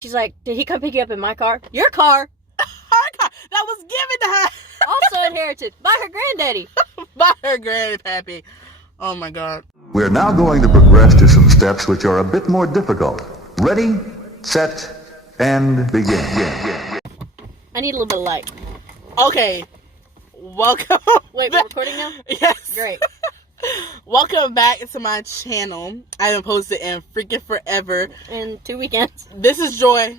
She's like, did he come pick you up in my car? Your car? Her car that was given to her. Also inherited by her granddaddy. By her grandpappy. Oh my God. We're now going to progress to some steps which are a bit more difficult. Ready, set, and begin. I need a little bit of light. Okay. Welcome. Wait, we're recording now? Yes. Great. Welcome back to my channel. I haven't posted in freaking forever. In 2 weekends. This is Joy.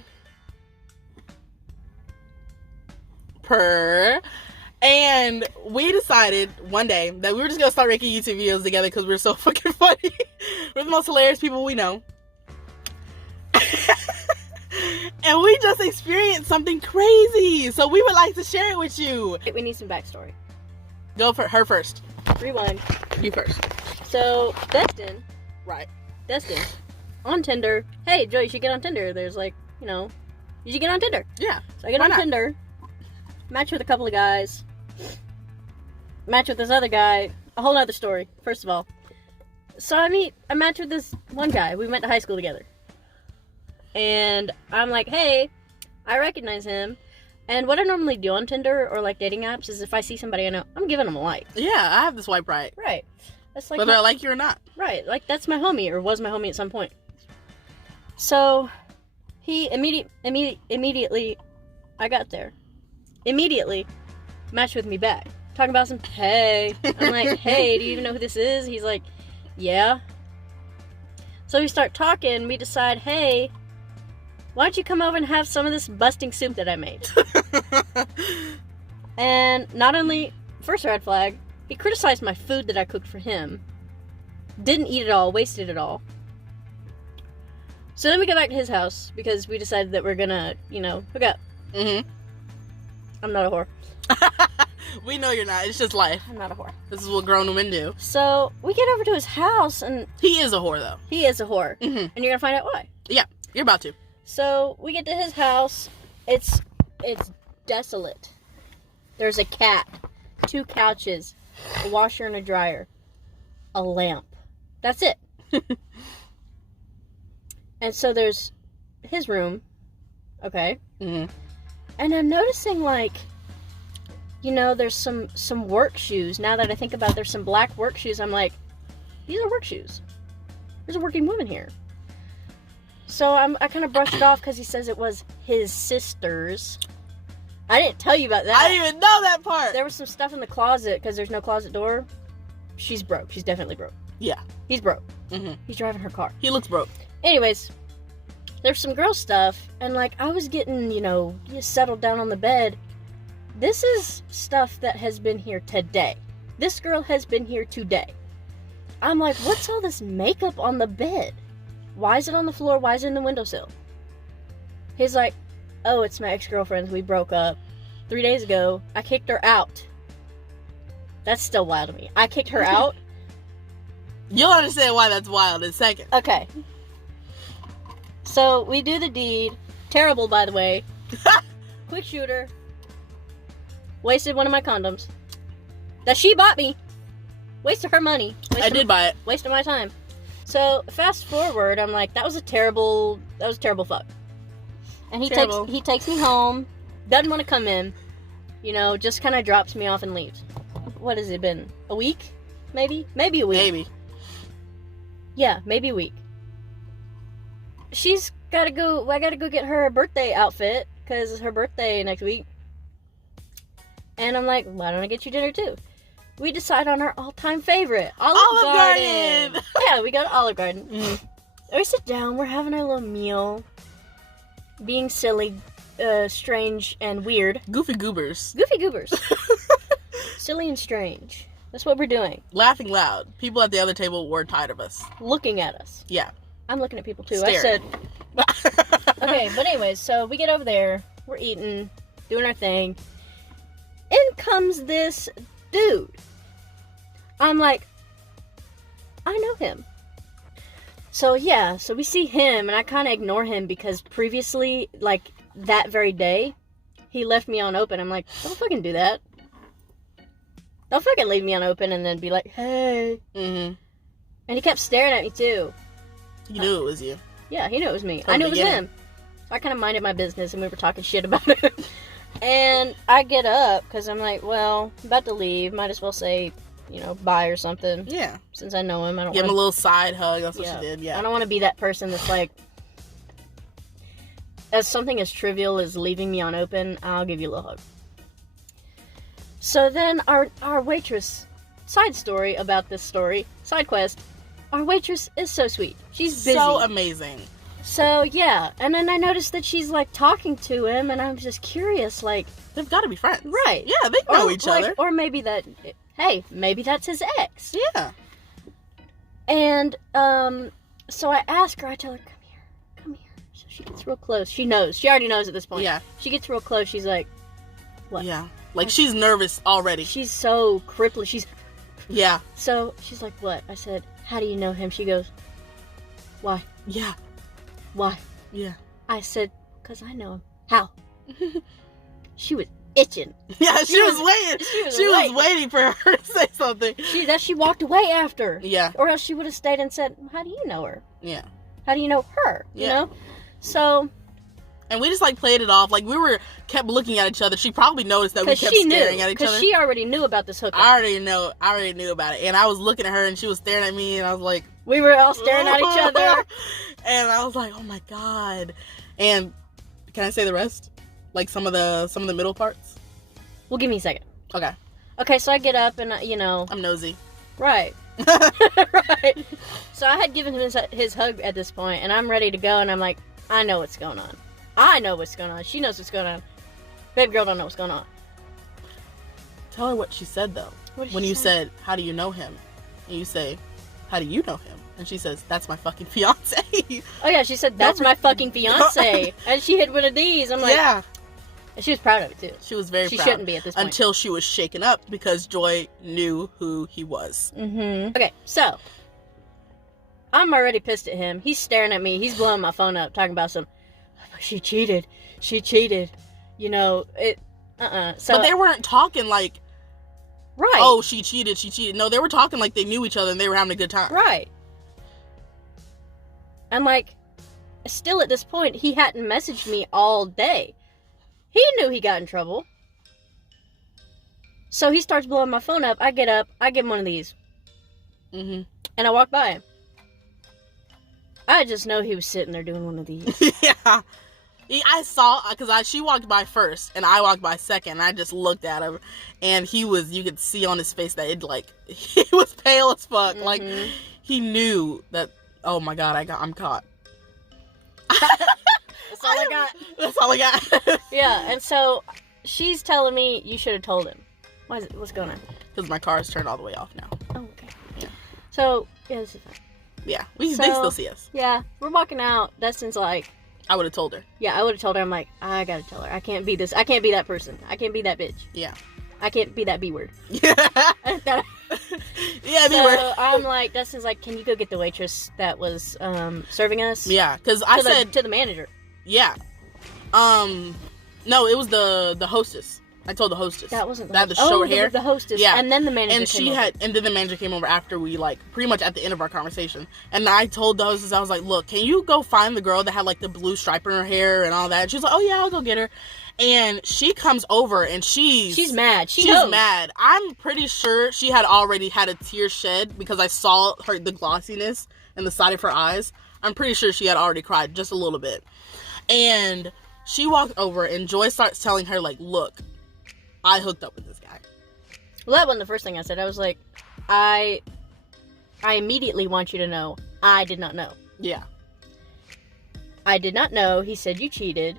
And we decided one day that we were just going to start making YouTube videos together because we're so fucking funny. We're the most hilarious people we know. And we just experienced something crazy. So we would like to share it with you. We need some backstory. Go for her first. Rewind. You first. So, Destin, Right. on Tinder. Hey, Joe, you should get on Tinder. There's like, you should get on Tinder. Yeah. So I get on Tinder. Match with a couple of guys. Match with this other guy. A whole other story, first of all. So I match with this one guy. We went to high school together. And I'm like, hey, I recognize him. And what I normally do on Tinder or like dating apps is if I see somebody I know, I'm giving them a like. Yeah, I have the swipe right. Right. That's like whether I like you or not. Right. Like that's my homie or was my homie at some point. So he immediately I got there. Immediately matched with me back. Talking about some hey. I'm like, hey, do you even know who this is? He's like, yeah. So we start talking, we decide, hey, why don't you come over and have some of this busting soup that I made? And not only, first red flag, he criticized my food that I cooked for him. Didn't eat it all, wasted it all. So then we go back to his house because we decided that we're gonna, hook up. Mm-hmm. I'm not a whore. We know you're not. It's just life. I'm not a whore. This is what grown women do. So we get over to his house and He is a whore, though. he is a whore. Mm-hmm. And you're gonna find out why. Yeah, you're about to. So we get to his house. It's desolate. There's a cat, 2 couches, a washer and a dryer, a lamp. That's it. And so there's his room. Okay. Mm-hmm. And I'm noticing there's some work shoes. Now that I think about it, there's some black work shoes. I'm like, these are work shoes. There's a working woman here. So I kind of brushed it off because he says it was his sister's. I didn't tell you about that. I didn't even know that part. There was some stuff in the closet because there's no closet door. She's broke. She's definitely broke. Yeah. He's broke. Mm-hmm. He's driving her car. He looks broke. Anyways, there's some girl stuff, and I was getting, settled down on the bed. This is stuff that has been here today. This girl has been here today. I'm like, what's all this makeup on the bed? Why is it on the floor? Why is it in the windowsill? He's like, oh, it's my ex-girlfriend. We broke up 3 days ago. I kicked her out. That's still wild to me. I kicked her out. You'll understand why that's wild in a second. Okay. So we do the deed. Terrible, by the way. Quick shooter. Wasted one of my condoms. That she bought me. Wasted her money. I did buy it. Wasted my time. So fast forward, I'm like, that was a terrible fuck. And he takes me home. Doesn't want to come in. Just kind of drops me off and leaves. What has it been? A week? Maybe a week. Maybe. Yeah, maybe a week. She's gotta go. I gotta go get her a birthday outfit because it's her birthday next week. And I'm like, why don't I get you dinner too? We decide on our all-time favorite, Olive Garden. Yeah, we go to Olive Garden. Mm-hmm. We sit down. We're having our little meal, being silly, strange, and weird. Goofy goobers. Silly and strange. That's what we're doing. Laughing loud. People at the other table were tired of us. Looking at us. Yeah. I'm looking at people too. Staring. I said. Okay, but anyways, so we get over there. We're eating, doing our thing. In comes this dude. I'm like, I know him. So yeah, so we see him, and I kind of ignore him because previously, that very day, he left me on open. I'm like, don't fucking do that. Don't fucking leave me on open and then be like, hey. Mm-hmm. And he kept staring at me too. He knew it was you. Yeah, he knew it was me. From I knew the it was beginning. him. I kind of minded my business, and we were talking shit about it. And I get up, because I'm like, well, I'm about to leave. Might as well say, bye or something. Yeah. Since I know him, I don't Give him a little side hug. That's what she did, yeah. I don't want to be that person that's like, as something as trivial as leaving me on open, I'll give you a little hug. So then our waitress, side story about this story, side quest, our waitress is so sweet. She's busy. So amazing. So, yeah. And then I noticed that she's, like, talking to him, and I'm just curious, like... They've got to be friends. Right. Yeah, they know each other. Or maybe maybe that's his ex. Yeah. And, so I ask her, I tell her, come here. So she gets real close. She knows. She already knows at this point. Yeah. She gets real close. She's like, what? Yeah. Like, she's nervous already. She's so crippling. Yeah. So, she's like, what? I said, how do you know him? She goes, why? Yeah. Why? Yeah. I said, because I know him. How? She was itching. Yeah, she was waiting. She was waiting for her to say something. She walked away after. Yeah. Or else she would have stayed and said, how do you know her? Yeah. How do you know her? Yeah. You know? So... And we just, like, played it off. Like, kept looking at each other. She probably noticed that we kept staring at each other. Because she already knew about this hookup. I already knew about it. And I was looking at her, and she was staring at me, and I was like... We were all staring at each other. And I was like, oh my god. And can I say the rest? Like, some of the middle parts? Well, give me a second. Okay. Okay, so I get up, and, I'm nosy. Right. Right. So I had given him his hug at this point, and I'm ready to go, and I'm like, I know what's going on. I know what's going on. She knows what's going on. Baby girl don't know what's going on. Tell her what she said, though. When you said, how do you know him? And you say, how do you know him? And she says, that's my fucking fiance. Oh, yeah, she said, that's my fucking fiance. And she had one of these. I'm like... Yeah. And she was proud of it, too. She was very proud. She shouldn't be at this point. Until she was shaken up because Joy knew who he was. Mm-hmm. Okay, so... I'm already pissed at him. He's staring at me. He's blowing my phone up, talking about some... She cheated. So, but they weren't talking like... Right. Oh, she cheated. No, they were talking like they knew each other and they were having a good time. Right. And, like, still at this point, he hadn't messaged me all day. He knew he got in trouble. So he starts blowing my phone up. I get up. I give him one of these. Mm-hmm. And I walk by him. I just know he was sitting there doing one of these. Yeah. I saw, because she walked by first, and I walked by second, and I just looked at him, and you could see on his face that he was pale as fuck. Mm-hmm. Like, he knew that, oh my god, I'm caught. That's all I got. That's all I got. Yeah, and so, she's telling me, you should have told him. What's going on? Because my car is turned all the way off now. Oh, okay. Yeah. So, yeah, this is fine. Yeah, they still see us. Yeah, we're walking out. Dustin's like... I would have told her. Yeah, I would have told her. I'm like, I gotta tell her. I can't be this. I can't be that person. I can't be that bitch. Yeah. I can't be that B word. Yeah, B word. So I'm like, Dustin's like, can you go get the waitress that was serving us? Yeah, because I said... To the manager. Yeah. No, it was the hostess. I told the hostess. That wasn't the that hostess. The short hair. The hostess. Yeah. And then the manager And then the manager came over after we, like, pretty much at the end of our conversation. And I told the hostess, I was like, look, can you go find the girl that had, like, the blue stripe in her hair and all that? And she was like, oh, yeah, I'll go get her. And she comes over and she's mad. She's mad. I'm pretty sure she had already had a tear shed because I saw the glossiness in the side of her eyes. I'm pretty sure she had already cried just a little bit. And she walked over and Joy starts telling her, like, look, I hooked up with this guy. Well, that wasn't the first thing I said. I was like, I immediately want you to know, I did not know. Yeah. I did not know. He said you cheated.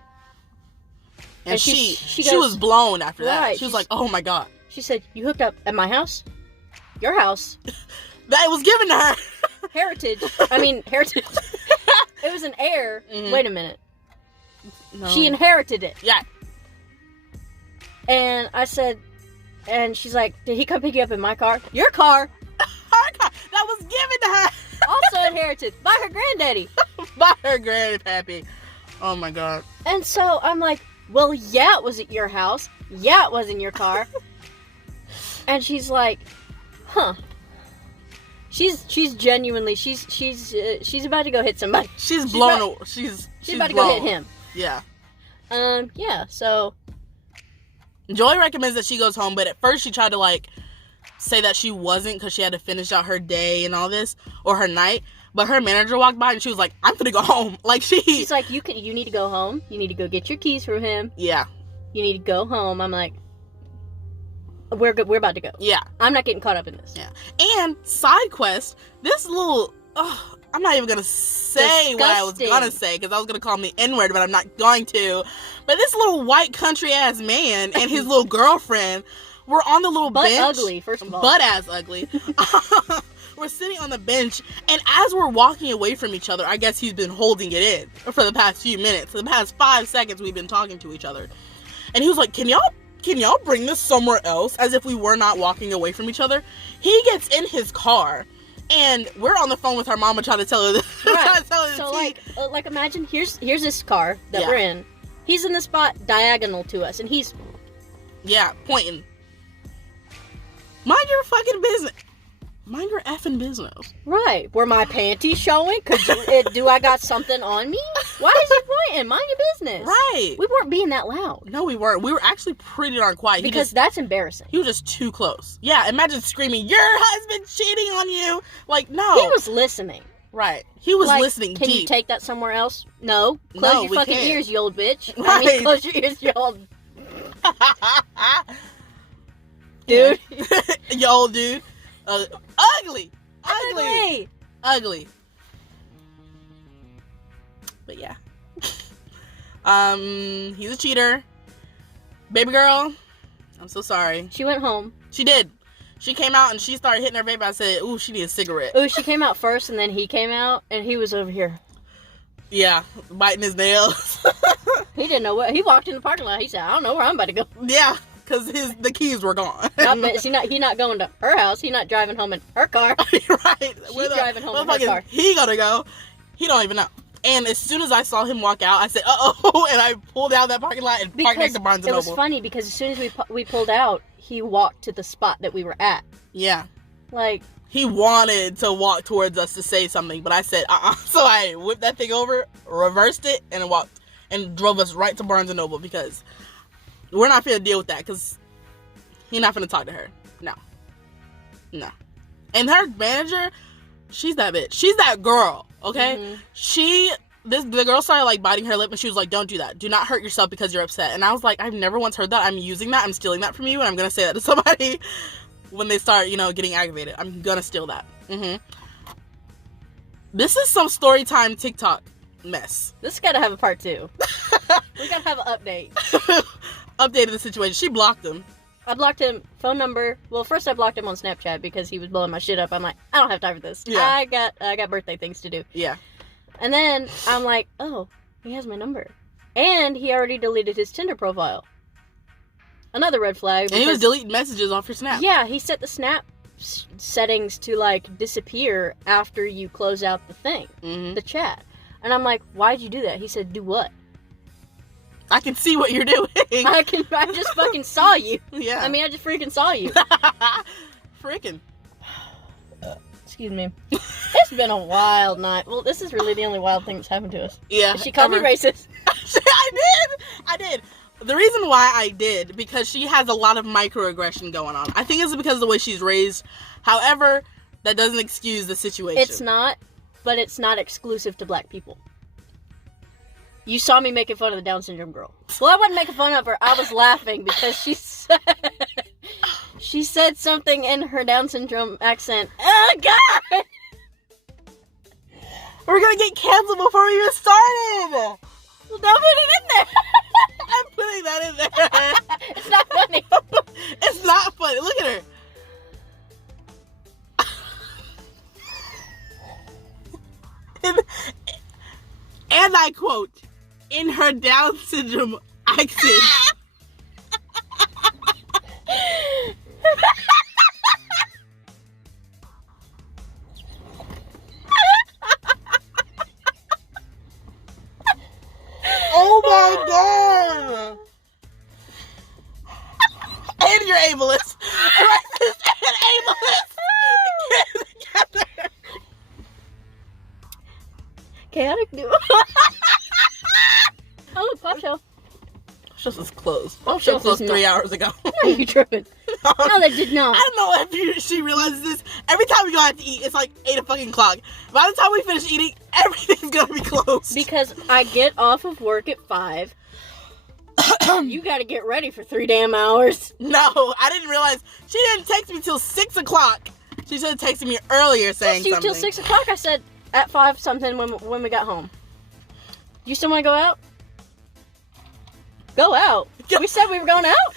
And she was blown after that. Right, she was like, oh my god. She said, you hooked up at my house? Your house? That was given to her. Heritage. It was an heir. Mm-hmm. Wait a minute. No. She inherited it. Yeah. And I said, and she's like, did he come pick you up in my car? Your car? Her car. That was given to her. Also inherited by her granddaddy. By her grandpappy. Oh my god. And so I'm like, well, yeah, it was at your house. Yeah, it was in your car. And she's like, huh. She's genuinely, she's about to go hit somebody. She's about to go hit him. Yeah. Yeah, so... Joy recommends that she goes home, but at first she tried to, like, say that she wasn't because she had to finish out her day and all this, or her night. But her manager walked by and she was like, I'm gonna go home. Like, she's like, you need to go home. You need to go get your keys from him. Yeah. You need to go home. I'm like, we're good. We're about to go. Yeah. I'm not getting caught up in this. Yeah. And side quest, this little, I'm not even gonna say what I was gonna say because I was gonna call him the N-word, but I'm not going to. But this little white country ass man and his little girlfriend were on the little bench. Butt ugly, first of all. Butt ass ugly. We're sitting on the bench, and as we're walking away from each other, I guess he's been holding it in for the past few minutes. For the past 5 seconds, we've been talking to each other. And he was like, can y'all bring this somewhere else? As if we were not walking away from each other. He gets in his car, and we're on the phone with our mama trying to tell her this. Right. So, like, imagine, here's this car that we're in. He's in the spot diagonal to us, and he's... Yeah, pointing. Mind your fucking business. Mind your effing business. Right. Were my panties showing? Do I got something on me? Why is he pointing? Mind your business. Right. We weren't being that loud. No, we weren't. We were actually pretty darn quiet. Because that's embarrassing. He was just too close. Yeah, imagine screaming, your husband's cheating on you. Like, no. He was listening. Right. He was like, listening can deep. You take that somewhere else? No. Close your fucking ears, you old bitch. Right. I mean, close your ears, you old... Dude. You old dude. Ugly. But yeah. He's a cheater. Baby girl, I'm so sorry. She went home. She did. She came out and she started hitting her vape. I said, ooh, she needs a cigarette. Ooh, she came out first and then he came out and he was over here. Yeah, biting his nails. He didn't know what. He walked in the parking lot. He said, I don't know where I'm about to go. Yeah. Because the keys were gone. He not going to her house. He not driving home in her car. Right. She's driving home in her car. He gonna go. He don't even know. And as soon as I saw him walk out, I said, uh-oh, and I pulled out that parking lot and parked next to Barnes & Noble. It was funny because as soon as we pulled out, he walked to the spot that we were at. Yeah. Like... He wanted to walk towards us to say something, but I said, So I whipped that thing over, reversed it, and walked, and drove us right to Barnes & Noble because... We're not finna deal with that because he's not finna talk to her. No. And her manager, she's that bitch. She's that girl, okay? Mm-hmm. The girl started like biting her lip and she was like, don't do that. Do not hurt yourself because you're upset. And I was like, I've never once heard that. I'm using that. I'm stealing that from you and I'm gonna say that to somebody when they start, getting aggravated. I'm gonna steal that. Mm-hmm. This is some story time TikTok mess. This has gotta have a part 2. We gotta have an update. Updated the situation. She blocked him. I blocked him. Phone number. Well, first I blocked him on Snapchat because he was blowing my shit up. I'm like, I don't have time for this. Yeah. I got birthday things to do. Yeah. And then I'm like, oh, he has my number. And he already deleted his Tinder profile. Another red flag. And he was deleting messages off your Snap. Yeah, he set the Snap settings to like disappear after you close out the thing, the chat. And I'm like, why'd you do that? He said, do what? I can see what you're doing. I just fucking saw you. Yeah. I mean, I just freaking saw you. Freaking. Excuse me. It's been a wild night. Well, this is really the only wild thing that's happened to us. Yeah. She called me racist. I did. The reason why I did, because she has a lot of microaggression going on. I think it's because of the way she's raised. However, that doesn't excuse the situation. It's not, but it's not exclusive to black people. You saw me making fun of the Down syndrome girl. Well, I wasn't making fun of her. I was laughing because she said something in her Down syndrome accent. Oh, God! We're gonna get canceled before we even started! Well, don't put it in there! I'm putting that in there. It's not funny. It's not funny. Look at her. And I quote, in her Down syndrome accent. Oh my God! And you're ableist. Racist and ableist. Get together. Chaotic duo. Oh Shows is closed. Both Shows shows closed is 3 not. hours ago. No, you tripping. No, they did not. I don't know if she realizes this. Every time we go out to eat, it's like 8 o'clock. By the time we finish eating, everything's gonna be closed. Because I get off of work at 5. You gotta get ready for 3 damn hours. No, I didn't realize. She didn't text me till 6 o'clock. She should have texted me earlier saying You something. till 6 o'clock. I said at 5 something when we got home. You still want to go out? Go out. We said we were going out.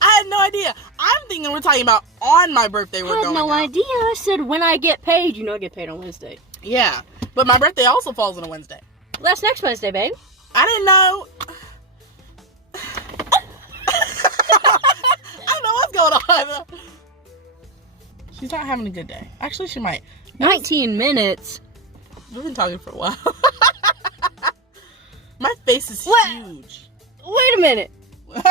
I had no idea. I'm thinking we're talking about on my birthday we're I had going no out. idea. I said when I get paid. You know I get paid on Wednesday. Yeah, but my birthday also falls on a Wednesday. That's next Wednesday, babe. I didn't know. I don't know what's going on. She's not having a good day. Actually, she might. 19 minutes. We've been talking for a while. My face is What? huge. Wait a minute.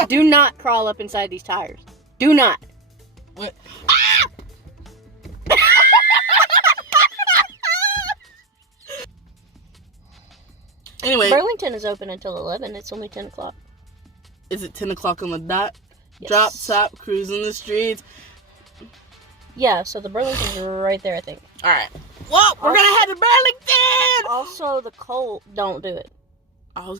Do not crawl up inside these tires. Do not. What? Anyway, Burlington is open until 11. It's only 10 o'clock. is it 10 o'clock on the dot? Yes. Drop top, cruising the streets. Yeah, so the Burlington's right there, I think. All right. Well, we're gonna head to Burlington. Also, the Colt, don't do it. I was.